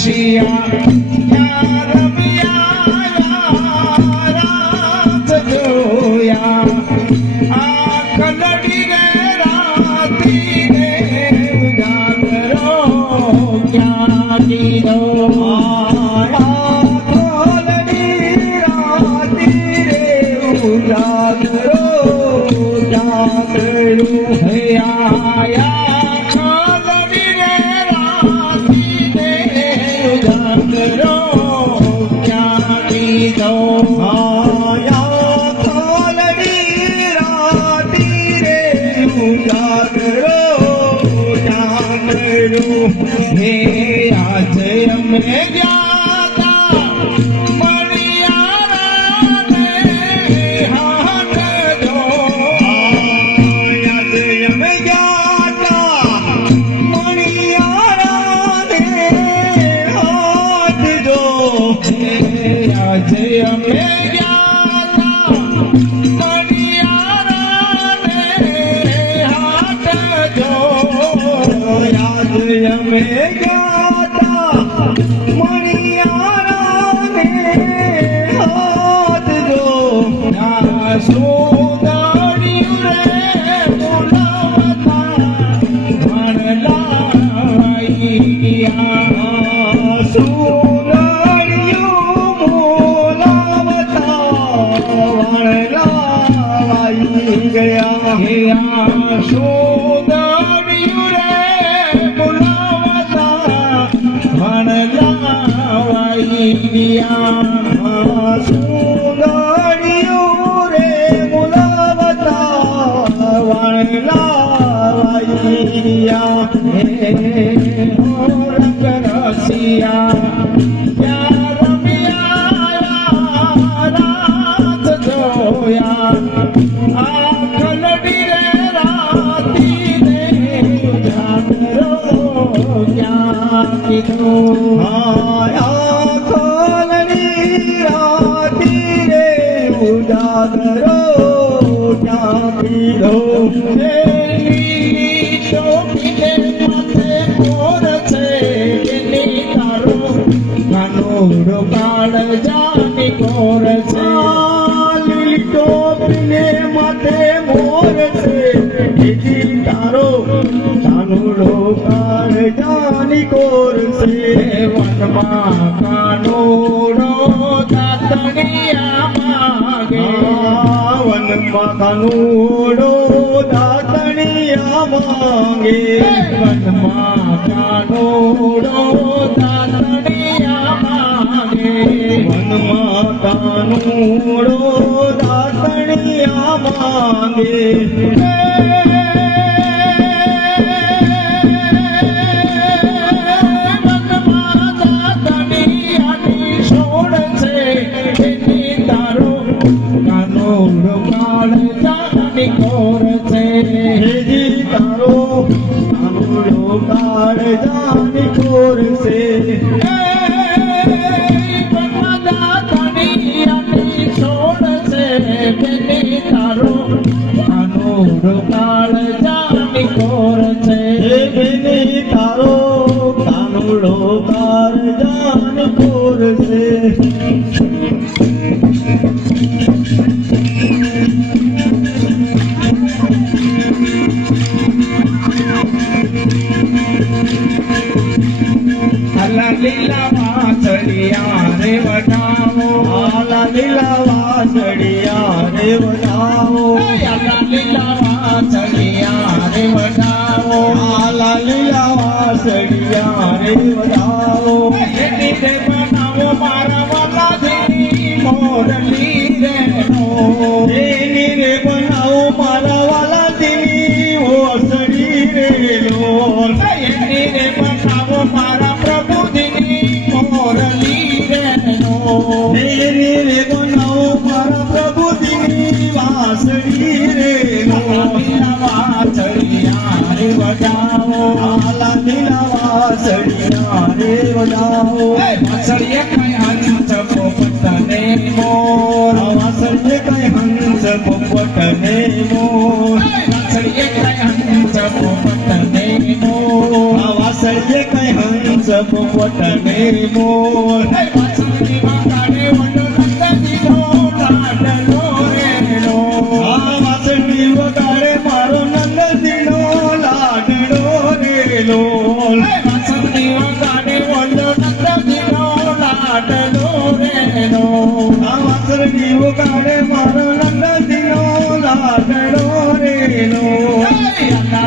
રસિયા યાર રાત જોયા આ કલડી રે રાતી રે ઉજાગરો ક્યાં કીધો જાગરો જાગરો હે આયા કાલડી રે રાતી ને જાગરો ક્યાં કીધો આયા કાલડી રાતી રે જાગરો જાગરો હે આજે અમે કાનુડો દાતણિયા માંગે વનમાં કાનુડો દાતણિયા માંગે વનમાં કાનુડો દાતણિયા માંગે લીલા વાસળિયા રે વટાવો આલા લીલા વાસળિયા રે વટાવો આલા લીલા વાસળિયા રે વટાવો આલા લીલા વાસળિયા રે વટાવો એની રે બનાવો મારા વાલાજી મોરલી રે નો એની રે બનાવો મારા વાલાજી ઓસડી રે લો એની રે બનાવો મારા વાસળીએ કઈ હંસ પોપટને મોર વાસળીએ કઈ હંસ પોપટને મોર વાસળીએ કઈ હંસ પોપટને મોર વાસળીએ કઈ હંસ પોપટને મોર વાસળી વગાડે વડો નંદજીનો લાડલો રેલો વાસળી વગાડે મારો નંદજીનો લાડલો રેલો વાસળી વગાડે વડો નંદજીનો લાડલો રેલો વાસળી વગાડે મારો નંદજીનો લાડલો રેલો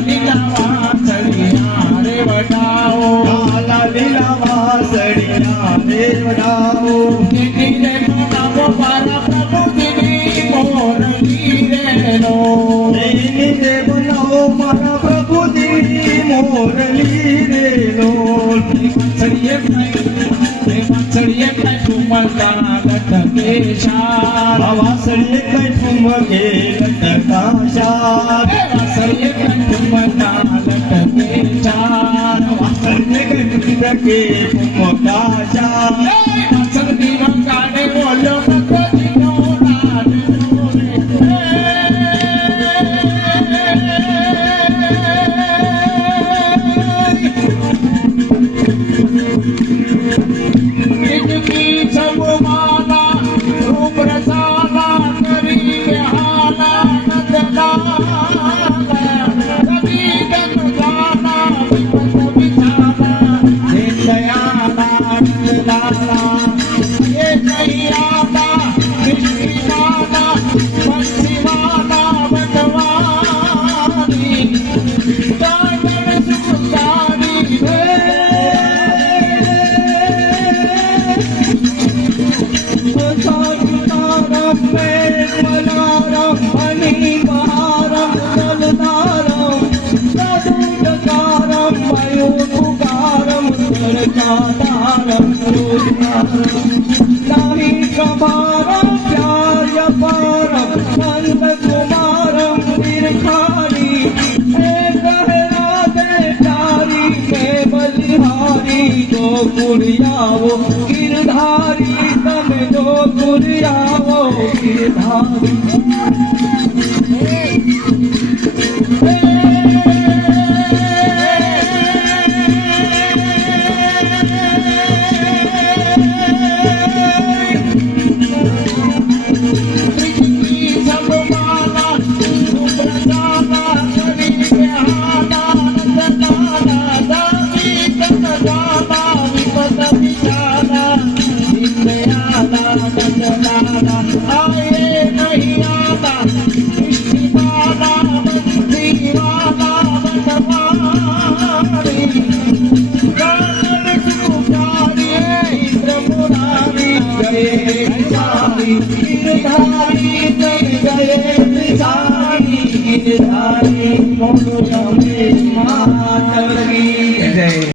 લીલા વાસળિયા રે વડાઓ લીલા વાસળિયા રે વડાઓ રે મનાવો મારા પ્રભુજીની મોરલી રેલો રે બનાવો મારા પ્રભુજીની મોરલી રેલો વાસળીએ કઈ ઠુમકા લટકે શાર વાસળીએ કઈ ઠુમકે લટકા શાર વાસળીએ કઈ ઠુમકા લટકે શાર વાસળીએ કઈ ઠુમકે ઠુમકા શાર વાસળી વગાડે બોલો ભગવતીનો લાડલો नाही प्रभारं प्यार्यपारं नन्दकुमारं गिरधारी एक है राधे प्यारी मैं बलिहारी गोकुलियावो गिरधारी तमे गोकुलियावो गिरधारी गिरधारी मोर माता की